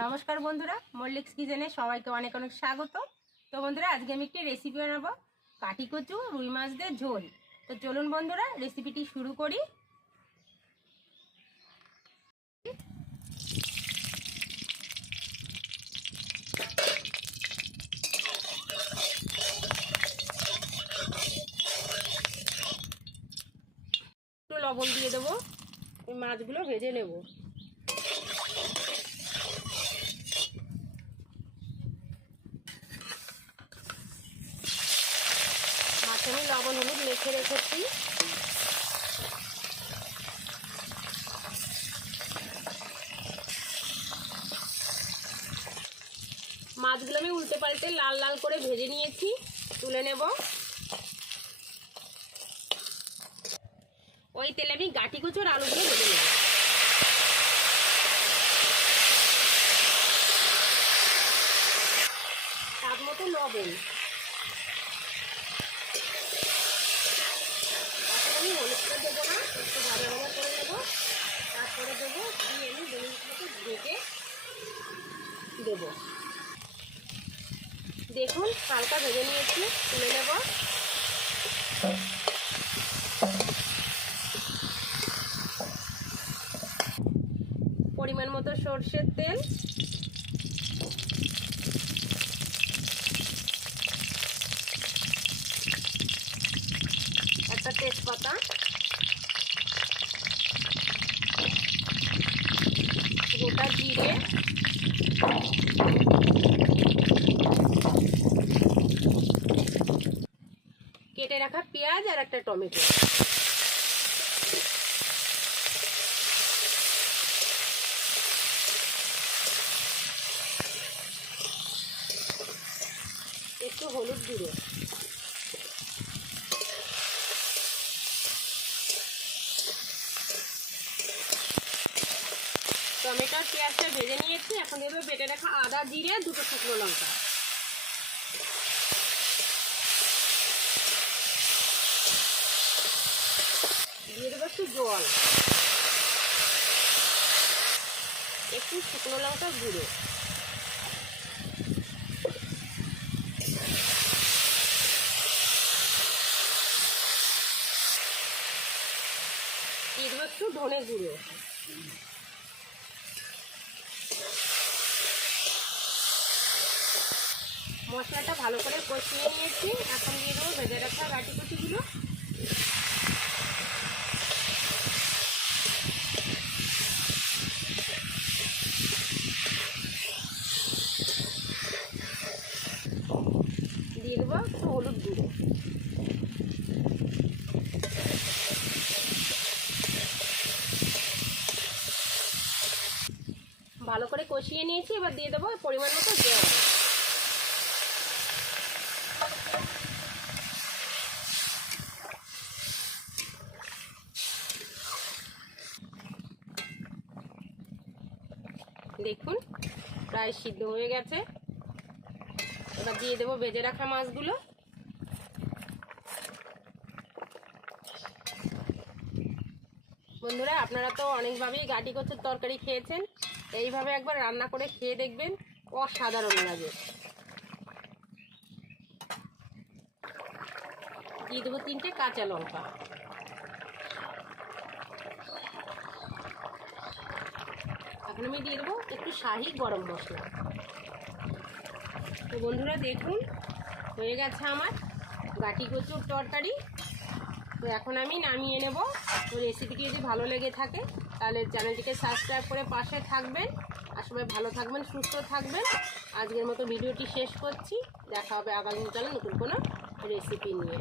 নমস্কার বন্ধুরা, মল্লিক্স কিচেনে সবাইকে অনেক অনেক স্বাগত। তো বন্ধুরা, আজকে আমি একটি রেসিপি বানাবো কাটি কচু রুই মাছ দিয়ে ঝোল। তো চলুন বন্ধুরা রেসিপিটি শুরু করি। লবণ দিয়ে দেবো মাছগুলো ভেজে নেব মাছে আমি লবণ হলুদ মেখে রেখেছি। মাছগুলো আমি উল্টে পাল্টে লাল লাল করে ভেজে নিয়েছি, তুলে নেব। ওই তেলে আমি গাটি কুচোর আলুগুলো ভেজে নেব। তার মতো লবণ এখন আমি হলুদটা দেবো না একটু ভাজা ভাজা করে নেব তারপরে দেবো দিয়ে আমি বেগুনগুলোকে ঢেকে দেবো। দেখুন হালকা ভেজে নিয়েছি, তুলে নেব। পরিমাণ মতো সর্ষের তেল। একটা তেজপাতা। গোটা জিরে। কেটে রাখা পেঁয়াজ আর একটা টমেটো। একটু হলুদ গুঁড়ো। টমেটো পেঁয়াজটা ভেজে নিয়েছি। এখন দেবো বেটে রাখা আদা, জিরে, দুটো শুকনো লঙ্কা। দিয়ে দেবো জল। একটু শুকনো লঙ্কা গুঁড়ো। দিয়ে দেবো একটু ধনে গুঁড়ো। মশলাটা ভালো করে কষিয়ে নিয়েছি। এখন দিয়ে দেবো ভেজে রাখা গাটি কুচিগুলো দিয়ে দেবো একটু হলুদ গুঁড়ো। ভালো করে কষিয়ে নিয়েছি, এবার দিয়ে দেবো পরিমাণ মতো জল। দেখুন, প্রায় সিদ্ধ হয়ে গেছে। এবার দিয়ে দেবো ভেজে রাখা মাছগুলো। বন্ধুরা, আপনারা তো অনেকভাবেই গাটি কচুর তরকারি খেয়েছেন। এইভাবে একবার রান্না করে খেয়ে দেখবেন, অসাধারণ লাগে। দিয়ে দেবো তিনটে কাঁচা লঙ্কা। এখন আমি দিয়ে দেবো, একটু শাহি গরম মশলা। তো বন্ধুরা দেখুন, হয়ে গেছে আমার গাটি কচুর তরকারি। তো এখন আমি নামিয়ে নেব। তো রেসিপিটি যদি ভালো লেগে থাকে, তাহলে চ্যানেলটিকে সাবস্ক্রাইব করে পাশে থাকবেন। আর সবাই ভালো থাকবেন, সুস্থ থাকবেন। আজকের মতো ভিডিওটি শেষ করছি। দেখা হবে আগামীকালে নতুন কোনো রেসিপি নিয়ে।